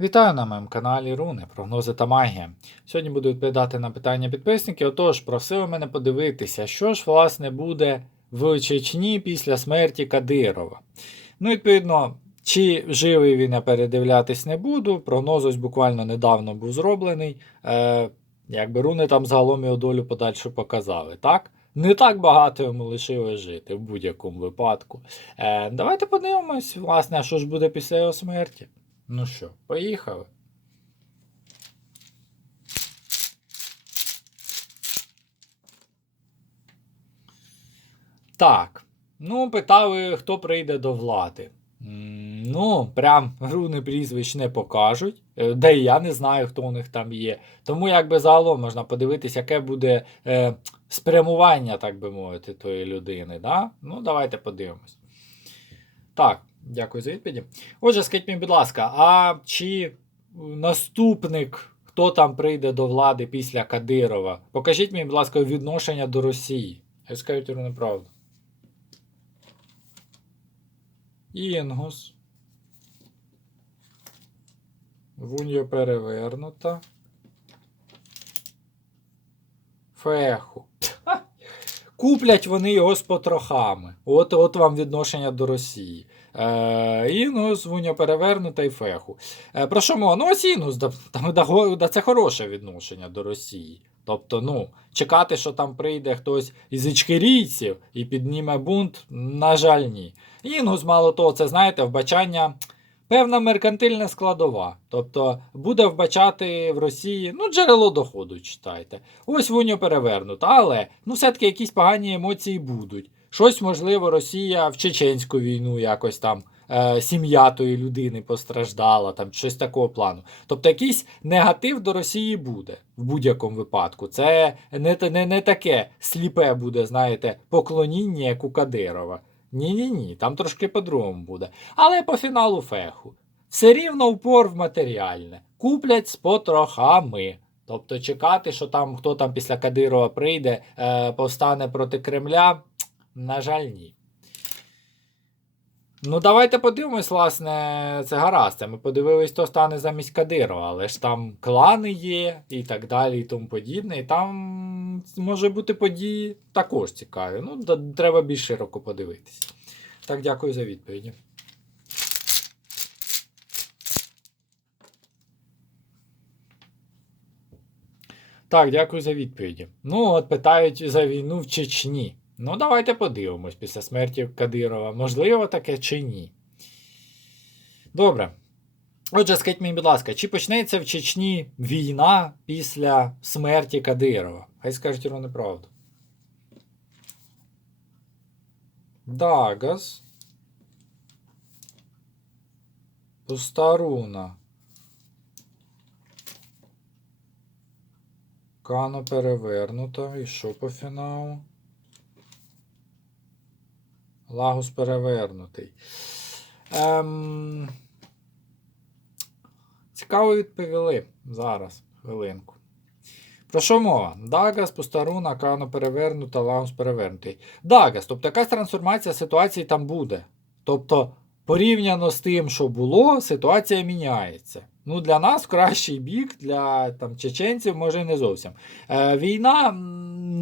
Вітаю на моєму каналі Руни, прогнози та магія. Сьогодні буду відповідати на питання підписників. Отож, просили мене подивитися, що ж власне буде в Чечні після смерті Кадирова. Ну, відповідно, чи живий він я передивлятись не буду. Прогноз ось буквально недавно був зроблений. Е, якби руни там загалом його долю подальшу показали, так? Не так багато йому лишилось жити в будь-якому випадку. Е, давайте подивимось, власне, що ж буде після його смерті. Ну що, поїхали. Так. Ну, питали, хто прийде до влади. Ну, прям руни прізвищ не покажуть. Е, Де я не знаю, хто у них там є. Тому якби загалом можна подивитись, яке буде е, спрямування, так би мовити, тої людини. Да? Ну, давайте подивимось. Так, дякую за відповіді. Отже, скажіть мені, будь ласка, а чи наступник, хто там прийде до влади після Кадирова? Покажіть мені, будь ласка, відношення до Росії. Я скажу неправду. Інгус. Вуньо перевернута. Феху. Куплять вони його з потрохами. От, от вам відношення до Росії. Е, Інгус, Вуня перевернута і феху. Е, про що мова? Ну, ось Інгус, да, да, це хороше відношення до Росії. Тобто, ну, чекати, що там прийде хтось із ічкерійців і підніме бунт, на жаль, ні. Інгус, мало того, це знаєте, вбачання. Певна меркантильна складова. Тобто буде вбачати в Росії ну, джерело доходу, читайте. Ось вуньо перевернута, але ну, все-таки якісь погані емоції будуть. Щось, можливо, Росія в чеченську війну якось там е, сім'я тої людини постраждала, там щось такого плану. Тобто якийсь негатив до Росії буде в будь-якому випадку. Це не, не, не таке сліпе буде, знаєте, поклоніння, як у Кадирова. Ні-ні ні, там трошки по-другому буде. Але по фіналу феху. Все рівно упор в матеріальне. Куплять з потрохами. Тобто чекати, що там хто там після Кадирова прийде, е, повстане проти Кремля, на жаль, ні. Ну, давайте подивимось, власне, це гаразд. Ми подивились, хто стане замість Кадирова, але ж там клани є і так далі, і тому подібне. І там може бути події також цікаві. Ну, треба більш широко подивитися. Так, дякую за відповіді. Так, дякую за відповіді. Ну, от питають за війну в Чечні. Ну, давайте подивимось після смерті Кадирова. Можливо таке чи ні. Добре. Отже, скажіть мені, будь ласка, чи почнеться в Чечні війна після смерті Кадирова? Хай скажуть йому неправду. Дагас. Пустаруна. Кано перевернуто. І що по фіналу? Лагус перевернутий. Ем... Цікаво відповіли. Зараз, хвилинку. Про що мова? Дагас, Пустаруна, Кано перевернута, Лагус перевернутий. Дагас, тобто якась трансформація ситуації там буде. Тобто, порівняно з тим, що було, ситуація міняється. Ну, для нас кращий бік, для там, чеченців, може, не зовсім. Е, війна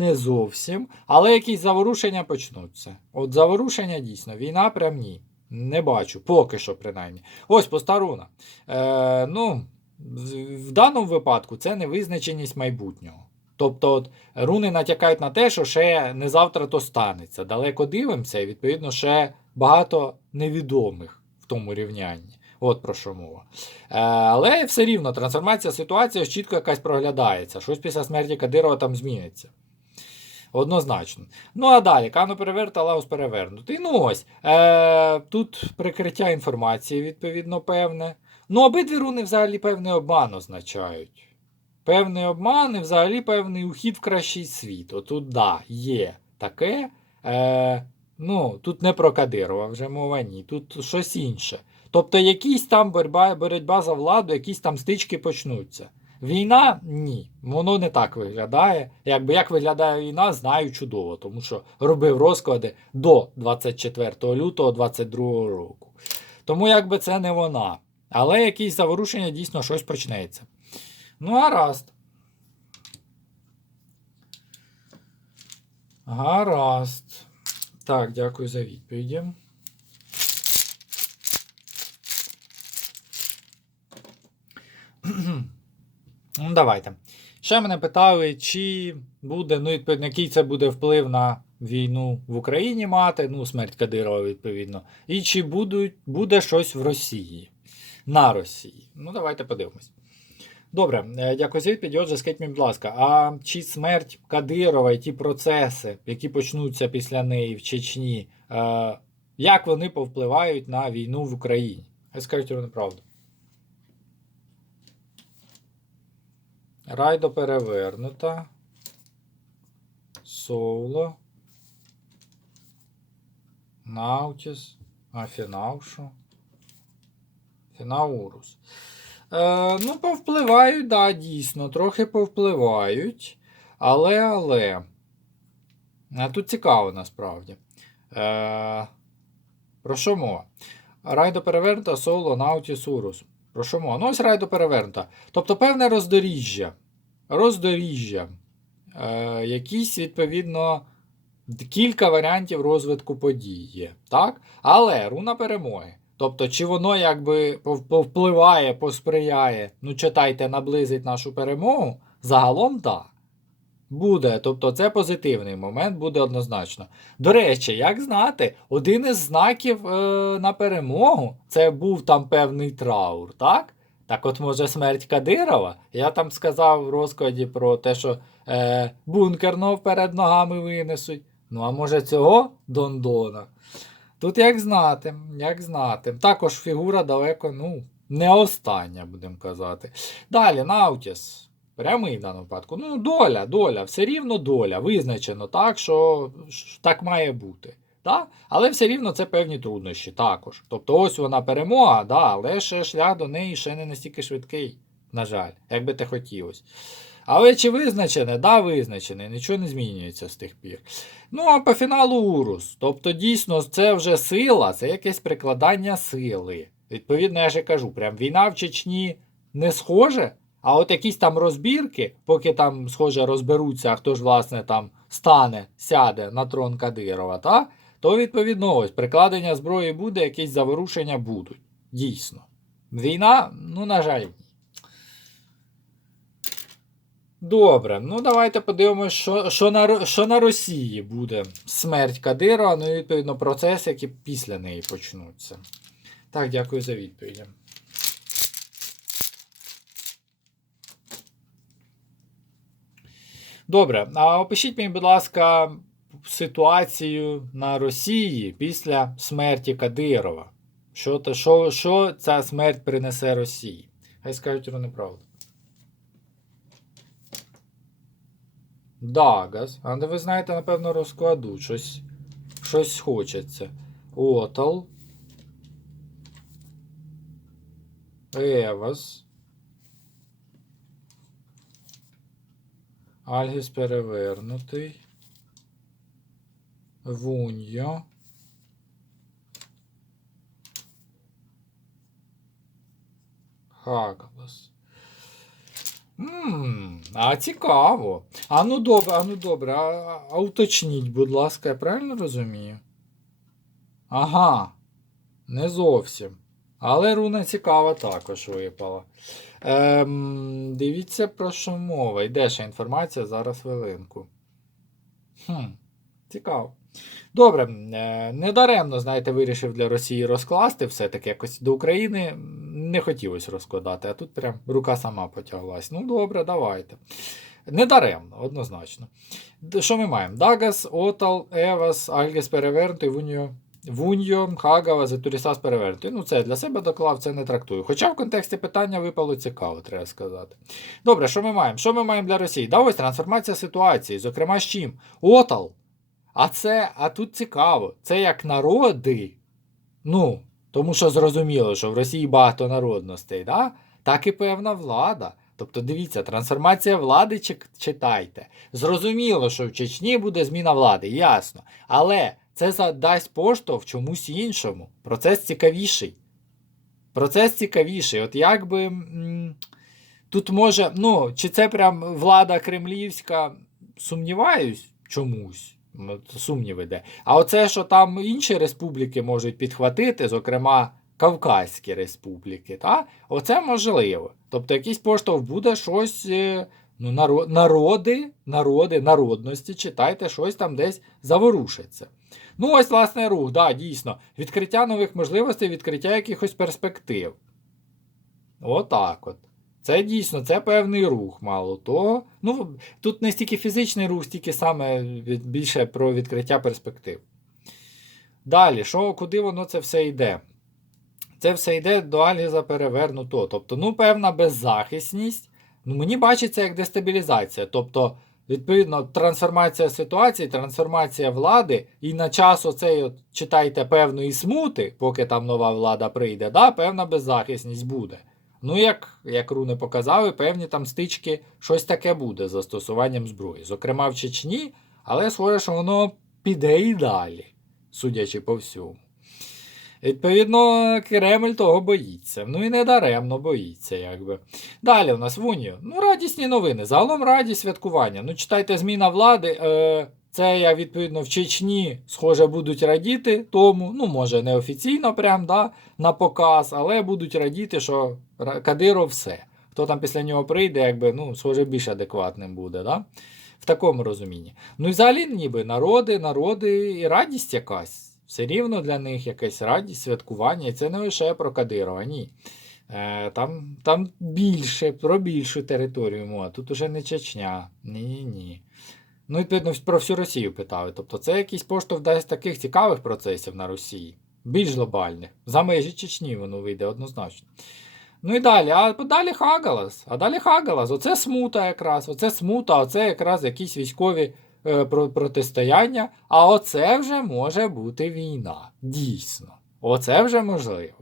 не зовсім, але якісь заворушення почнуться. От заворушення дійсно, війна прям ні. Не бачу, поки що, принаймні. Ось постаруна. Е, ну, в- в даному випадку це невизначеність майбутнього. Тобто, от, руни натякають на те, що ще не завтра то станеться. Далеко дивимося, і відповідно ще багато невідомих в тому рівнянні. От про що мова. Е, але все рівно трансформація ситуації чітко якась проглядається. Щось після смерті Кадирова там зміниться. Однозначно. Ну а далі, Кано переверта, Лаус перевернутий. Ну ось. Е, тут прикриття інформації, відповідно, певне. Ну, обидві руни взагалі певний обман означають. Певний обман і взагалі певний ухід в кращий світ. Отут, да, є таке. Е, ну, тут не про Кадирова вже мова ні, тут щось інше. Тобто, якісь там боротьба, боротьба за владу, якісь там стички почнуться. Війна ні. Воно не так виглядає. Якби як виглядає війна, знаю чудово, тому що робив розклади до 24 лютого 22 року. Тому якби це не вона. Але якісь заворушення дійсно щось почнеться. Ну, гаразд. Гаразд. Так, дякую за відповіді. Ну, давайте. Ще мене питали, чи буде, ну, відповідно, який це буде вплив на війну в Україні мати, ну, смерть Кадирова, відповідно, і чи будуть, буде щось в Росії. На Росії. Ну, давайте подивимось. Добре, е, дякую за відповідь. Отже, скажіть мені, будь ласка, а чи смерть Кадирова і ті процеси, які почнуться після неї в Чечні, е, як вони повпливають на війну в Україні? Хай скажуть вони правду. Райдо перевернута. Соло. Наутіс. Афінавшу. Фінаурус. Е, ну, повпливають, да, дійсно, трохи повпливають. Але, але. Е, Тут цікаво насправді. Е, про що мова? Райдо перевернута, соло, наутіс, урус. Про що мова? Ну, ось райдо перевернута. Тобто певне роздоріжжя. Роздоріжжя. Е, якісь, відповідно, кілька варіантів розвитку подій є. Так? Але руна перемоги. Тобто, чи воно якби повпливає, посприяє, ну, читайте, наблизить нашу перемогу, загалом так. Буде, тобто це позитивний момент, буде однозначно. До речі, як знати, один із знаків е, на перемогу це був там певний траур, так? Так от, може, смерть Кадирова? Я там сказав в розкладі про те, що е, бункерного перед ногами винесуть. Ну, а може цього Дондона? Тут як знати, як знати. Також фігура далеко, ну, не остання, будемо казати. Далі, Наутіс. Прямий в даному випадку. Ну, доля, доля, все рівно доля. Визначено так, що так має бути. Да? Але все рівно це певні труднощі також. Тобто ось вона перемога, да, але ще шлях до неї ще не настільки швидкий, на жаль, як би те хотілося. Але чи визначене? Да, визначене, нічого не змінюється з тих пір. Ну, а по фіналу Урус. Тобто, дійсно, це вже сила, це якесь прикладання сили. Відповідно, я ж кажу, прям війна в Чечні не схоже, а от якісь там розбірки, поки там, схоже, розберуться, хто ж, власне, там стане, сяде на трон Кадирова, та? то, відповідно, ось прикладення зброї буде, якісь заворушення будуть. Дійсно. Війна, ну, на жаль. Добре, ну давайте подивимося, що, що, на, що на Росії буде смерть Кадирова, ну і відповідно процеси, які після неї почнуться. Так, дякую за відповіді. Добре, а опишіть мені, будь ласка, ситуацію на Росії після смерті Кадирова. Що, що, що ця смерть принесе Росії? Хай скажуть вони правду. Дагас. А ви знаєте, напевно, розкладу. Щось, щось хочеться. Отал. Евас. Альгіс перевернутий. Вуньо. Хагалас. Ммм, а цікаво. А ну добре, а ну добре, а, а- уточніть, будь ласка, я правильно розумію? Ага, не зовсім. Але руна цікава також випала. Ем, дивіться, про що мова. Йде ще інформація, зараз хвилинку. Хм, цікаво. Добре, е, недаремно, знаєте, вирішив для Росії розкласти все-таки якось до України не хотілося розкладати, а тут прям рука сама потяглась. Ну, добре, давайте. Недаремно, однозначно. Що ми маємо? Дагас, Отал, Евас, Альгес перевернутий, Вуньо, Вуньо, Хагава, Зетурісас перевернутий. Ну, це для себе доклав, це не трактую. Хоча в контексті питання випало цікаво, треба сказати. Добре, що ми маємо? Що ми маємо для Росії? Да, ось трансформація ситуації, зокрема з чим? Отал. А це, а тут цікаво, це як народи. Ну, тому що зрозуміло, що в Росії багато народностей, да? так і певна влада. Тобто, дивіться, трансформація влади читайте. Зрозуміло, що в Чечні буде зміна влади, ясно. Але це задасть поштовх чомусь іншому. Процес цікавіший. Процес цікавіший. От як би. Тут може, ну, чи це прям влада кремлівська, сумніваюсь чомусь. От Сумнів іде. А оце, що там інші республіки можуть підхватити, зокрема Кавказькі республіки, та? оце можливо. Тобто якийсь поштовх буде щось, е, ну, народи, народи, народності, читайте, щось там десь заворушиться. Ну, ось, власне, рух, да, дійсно. Відкриття нових можливостей, відкриття якихось перспектив. Отак от. Це дійсно, це певний рух, мало того. Ну, тут не стільки фізичний рух, стільки саме більше про відкриття перспектив. Далі, що, куди воно це все йде? Це все йде до Альгіза перевернуто. Тобто, ну, певна беззахисність. Ну, мені бачиться як дестабілізація. Тобто, відповідно, трансформація ситуації, трансформація влади, і на час оцей, от, читайте, певної смути, поки там нова влада прийде, да, певна беззахисність буде. Ну, як, як руни показали, певні там стички, щось таке буде з застосуванням зброї. Зокрема, в Чечні, але схоже, що воно піде і далі, судячи по всьому. Відповідно, Кремль того боїться. Ну і не даремно боїться, якби. Далі у нас в Унію. Ну, радісні новини. Загалом радість святкування. Ну, читайте, зміна влади. Е, це я, відповідно, в Чечні, схоже, будуть радіти тому. Ну, може, не офіційно, прям, да, на показ, але будуть радіти, що Кадиров все. Хто там після нього прийде, якби, ну, схоже, більш адекватним буде, да? в такому розумінні. Ну і взагалі, ніби народи, народи і радість якась. Все рівно для них якась радість, святкування. І це не лише про Кадирова, ні. Е, там, там більше, про більшу територію мова. Тут уже не Чечня. Ні-ні-ні. Ну, відповідно, про всю Росію питали. Тобто це якийсь поштовх дасть таких цікавих процесів на Росії, більш глобальних. За межі Чечні воно вийде однозначно. Ну і далі, а далі Хагалас. А далі Хагалас. Оце смута якраз. Оце смута, оце якраз якісь військові е, протистояння. А оце вже може бути війна. Дійсно. Оце вже можливо.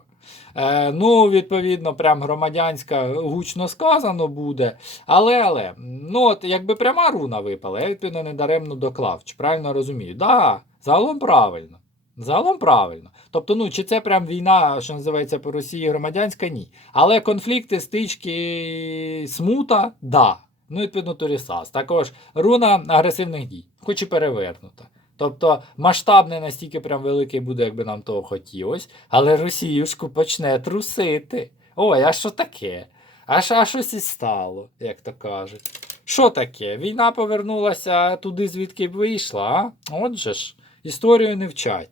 Е, ну, відповідно, прям громадянська гучно сказано буде. Але, але, ну от якби пряма руна випала, я відповідно недаремно доклав. Чи правильно розумію? Да, загалом правильно. Загалом правильно. Тобто, ну, чи це прям війна, що називається по Росії громадянська, ні. Але конфлікти, стички, смута, да. Ну, відповідно, Турісас. Також руна агресивних дій, хоч і перевернута. Тобто масштаб не настільки прям великий буде, якби нам того хотілося, але Росіюшку почне трусити. Ой, а що таке? А, щось і стало, як то кажуть. Що таке? Війна повернулася туди, звідки б вийшла, а? Отже ж, історію не вчать.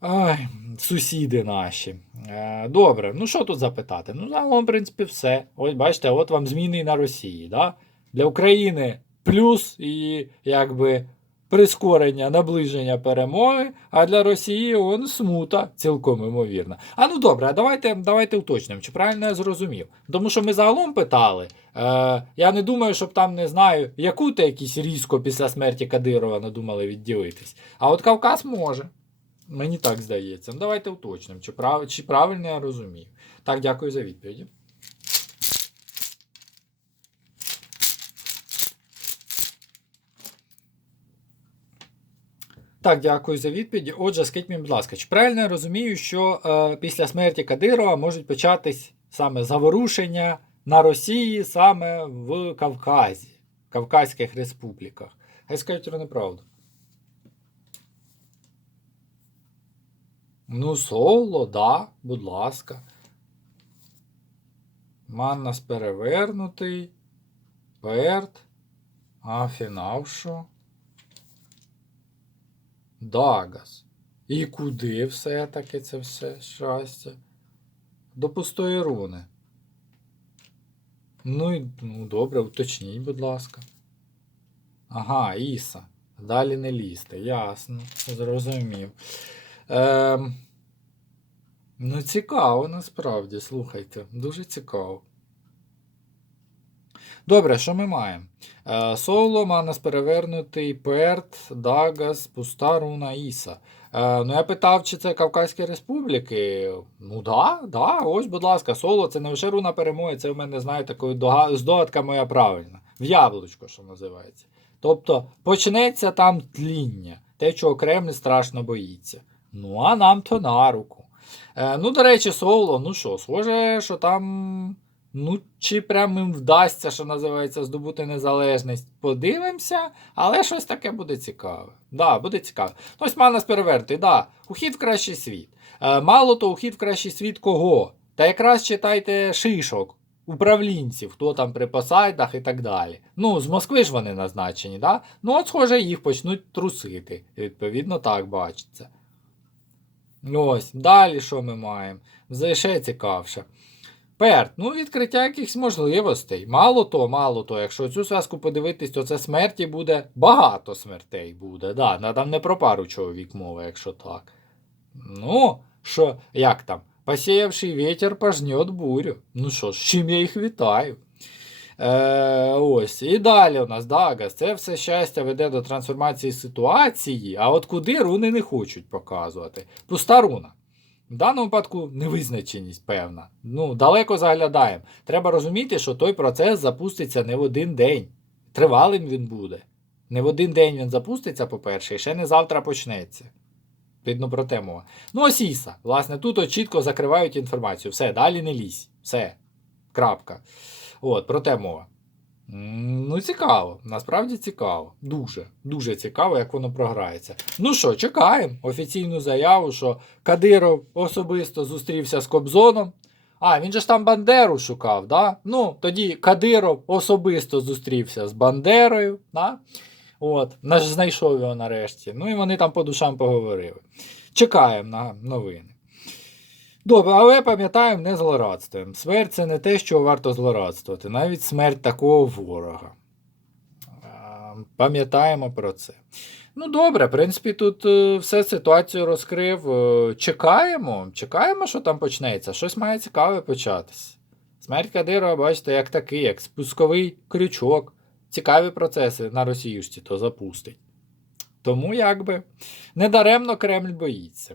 Ай, сусіди наші. Е, добре, ну що тут запитати? Ну, загалом, в принципі, все. Ось бачите, от вам зміни на Росії. Да? Для України плюс і якби прискорення, наближення перемоги, а для Росії он смута, цілком імовірна. А ну добре, давайте, давайте уточнимо, чи правильно я зрозумів. Тому що ми загалом питали. Е, я не думаю, щоб там не знаю, яку-то якісь різко після смерті Кадирова надумали відділитись. А от Кавказ може. Мені так здається. Ну, давайте уточнимо, чи, прав... чи правильно я розумію. Так, дякую за відповіді. Так, дякую за відповіді. Отже, скажіть мені, будь ласка, чи правильно я розумію, що е, після смерті Кадирова можуть початись саме заворушення на Росії саме в Кавказі, в Кавказьких республіках? Хай скажуть неправду. Ну, соло, да, будь ласка. Маннас перевернутий. Перт. А фінал що? Дагас. І куди все-таки це все щастя? До пустої руни. Ну, і, ну добре, уточніть, будь ласка. Ага, Іса. Далі не лізти. Ясно. Зрозумів. Ем, ну, цікаво, насправді, слухайте. Дуже цікаво. Добре, що ми маємо? Е, Соло, Манас перевернутий, Перт, Дагас, Пуста Руна, Іса. Е, ну, я питав, чи це Кавказькі республіки. Ну да, да, ось, будь ласка, соло це не лише руна перемоги, це в мене, знаєте, здогадка моя правильна. В яблучко, що називається. Тобто почнеться там тління, те, чого Кремль страшно боїться. Ну, а нам то на руку. Е, ну, до речі, соло, ну що, схоже, що там. Ну, чи прям їм вдасться, що називається, здобути незалежність, подивимося, але щось таке буде цікаве. Да, буде цікаве. Ну, ось Манас перевертий, да, ухід в кращий світ. Е, мало то, ухід в кращий світ кого? Та якраз читайте шишок, управлінців, хто там при посадах і так далі. Ну, з Москви ж вони назначені, да? Ну, от, схоже, їх почнуть трусити. Відповідно, так бачиться. Ось, далі що ми маємо? Вже ще цікавше. Перт, ну відкриття якихось можливостей. Мало то, мало то. Якщо цю зв'язку подивитись, то це смерті буде багато смертей буде. Да, там не про пару чоловік мова, якщо так. Ну, що, як там? Посіявший вітер пожнет бурю. Ну що ж, чим я їх вітаю. Е, ось. І далі у нас Дагас. Це все щастя веде до трансформації ситуації, а от куди руни не хочуть показувати. Пуста руна. В даному випадку невизначеність певна. Ну, далеко заглядаємо. Треба розуміти, що той процес запуститься не в один день. Тривалим він буде. Не в один день він запуститься, по-перше, і ще не завтра почнеться. Видно про те мова. Ну, ось Іса. Власне, тут чітко закривають інформацію. Все, далі не лізь. Все. Крапка. От, про те мова. Ну, цікаво. Насправді цікаво. Дуже, дуже цікаво, як воно програється. Ну що, чекаємо офіційну заяву, що Кадиров особисто зустрівся з Кобзоном. А, він же ж там Бандеру шукав, да? Ну, тоді Кадиров особисто зустрівся з Бандерою, да? От, наш знайшов його нарешті. Ну і вони там по душам поговорили. Чекаємо на новини. Добре, але пам'ятаємо, не злорадствуємо. Смерть це не те, що варто злорадствувати, навіть смерть такого ворога. Пам'ятаємо про це. Ну, добре, в принципі, тут е, все ситуацію розкрив. Е, Чекаємо, чекаємо, що там почнеться. Щось має цікаве початись. Смерть Кадирова, бачите, як такий, як спусковий крючок. Цікаві процеси на Росіюшці то запустить. Тому якби недаремно Кремль боїться,